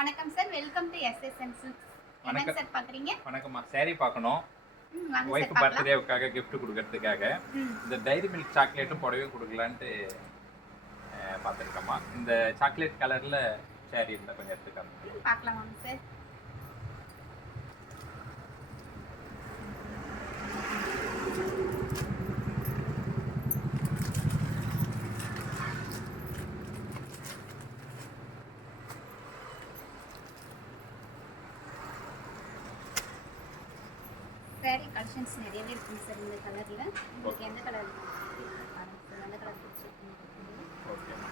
வணக்கம் sir, welcome to SSN silks. என்னங்க sir பார்க்குறீங்க? வணக்கம்மா. சாரி பார்க்கணும். வாங்க ஒய்ஃப் சார் பார்க்கலாம். பர்த்டேவுக்காக gift கொடுக்கறதுக்காக இந்த டைரி மில்க் சாக்லேட்டும் புடவையும் கொடுக்கலான்ட்டு பார்த்துருக்கேம்மா. இந்த சாக்லேட் கலரில் சாரி இருந்தால் கொஞ்சம் எடுத்துக்காங்க. பார்க்கலாம் வாங்க சார். சாரி கலெக்ஷன்ஸ் நிறையவே இருக்குங்க சார் இந்த கலரில். உங்களுக்கு எந்த கலர் எந்த கலர் பிடிச்சிருக்குங்க? ஓகேம்மா,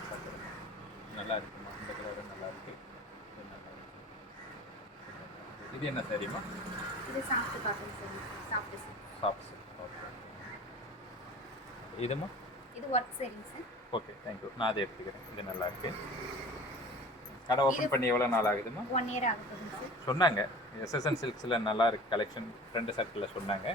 நல்லா இருக்குமா. இந்த கலரும் நல்லா இருக்கு. இது என்ன சாரிம்மா? இது soft cotton sir. Soft sir. Soft sir. Okay. இதுமா? இது ஒர்க் சாரிங்க சார். Okay, thank you. நான் அதை எடுத்துக்கிறேன். இது நல்லா இருக்கு. கடை ஓப்பன் பண்ணி எவ்வளோ நாள் ஆகுதுமா? 1 இயர் ஆகுதுங்க சார். சொன்னாங்க எஸ்எஸ்என் சில்க்ஸில் நல்லா இருக்கு கலெக்ஷன், ஃப்ரெண்டு சர்க்கிளில் சொன்னாங்க.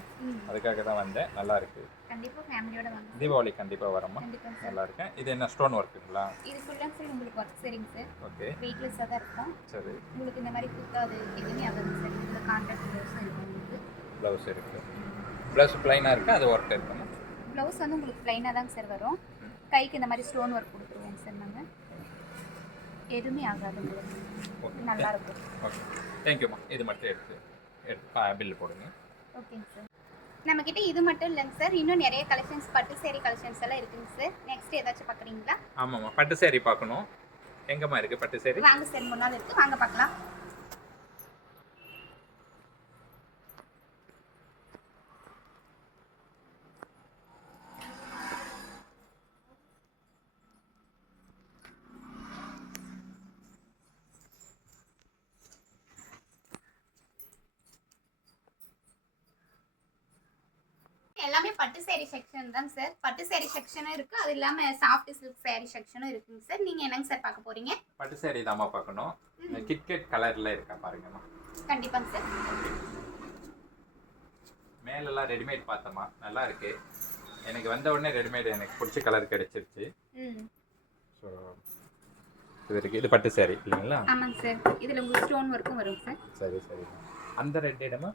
அதுக்காக தான் வந்தேன். நல்லா இருக்கு. கண்டிப்பாக ஃபேமிலியோட வாங்க. தீபாவளி கண்டிப்பாக வரமா. நல்லா இருக்கேன். இது என்ன ஸ்டோன் ஒர்க்குங்களா? இது ஃபுல்லாக சார் உங்களுக்கு ஒர்க் சரிங்க சார். ஓகே. வெயிட்லெஸ்ஸாக தான் இருக்கும். சரி. உங்களுக்கு இந்த மாதிரி குத்தாது எதுவுமே ஆகாது சார். இதில் கான்ட்ராக்ட் ப்ளவுஸும் இருக்கும் உங்களுக்கு. ப்ளவுஸ் இருக்கு. ப்ளவுஸ் ப்ளைனாக இருக்குது, அது ஒர்க் இருக்குமா? ப்ளவுஸ் வந்து உங்களுக்கு ப்ளைனாக தாங்க சார் வரும். கைக்கு இந்த மாதிரி ஸ்டோன் ஒர்க் கொடுத்துருவோங்க சார் நாங்கள். எதுவுமே ஆகாது உங்களுக்கு. நல்லா இருக்கும். ஓகே, தேங்க்யூம்மா. இது மட்டும் எடுத்து பில்லு போடுங்க. ஓகேங்க சார். நம்மக்கிட்ட இது மட்டும் இல்லைங்க சார், இன்னும் நிறைய கலெக்ஷன்ஸ் பட்டு சேரீ கலெக்ஷன்ஸ் எல்லாம் இருக்குங்க சார். நெக்ஸ்ட் ஏதாச்சும் பார்க்குறீங்களா? ஆமாம்மா, பட்டு சேரீ பார்க்கணும். எங்கம்மா இருக்குது பட்டு சேரீ? வாங்க சார், முன்னாள் இருக்குது, வாங்க பார்க்கலாம். எல்லாமே பட்டு சேரீ செக்ஷன் தான் சார். பட்டு சேரீ செக்ஷனும் இருக்குது, அது இல்லாமல் சாஃப்ட் சில்க் சேரீ செக்ஷனும் இருக்குங்க சார். நீங்கள் என்னங்க சார் பார்க்க போகிறீங்க? பட்டு சேரீ தாம்மா பார்க்கணும். இந்த கிட்கேட் கலரில் இருக்கா பாருங்கம்மா. கண்டிப்பாங்க சார். மேலெல்லாம் ரெடிமேட் பார்த்தம்மா, நல்லா இருக்கு. எனக்கு வந்த உடனே ரெடிமேட் எனக்கு பிடிச்ச கலர் கிடைச்சிருச்சு. ஸோ இது இருக்குது. இது பட்டு சேரீ இல்லைங்களா? ஆமாங்க சார். இதில் உங்களுக்கு ஸ்டோன் ஒர்க்கும் வரும் சார். சரி சரி. அந்த ரெட் இடமா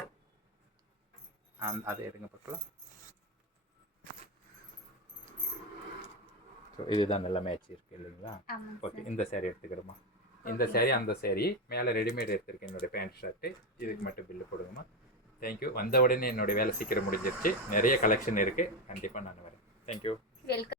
அது எடுங்க பார்க்கலாம். ஸோ இதுதான் நல்ல மேட்ச் இருக்குது இல்லைங்களா? ஓகே, இந்த சேரீ எடுத்துக்கிறோமா. இந்த சேரீ அந்த சேரீ மேலே ரெடிமேட் எடுத்துருக்கேன். என்னோடய பேண்ட் ஷர்ட்டு. இதுக்கு மட்டும் பில்லு போடுங்கம்மா. தேங்க்யூ. வந்த உடனே என்னோடய வேலை சீக்கிரம் முடிஞ்சிருச்சு. நிறைய கலெக்ஷன் இருக்குது. கண்டிப்பாக நான் வரேன். தேங்க்யூ. வெல்கம்.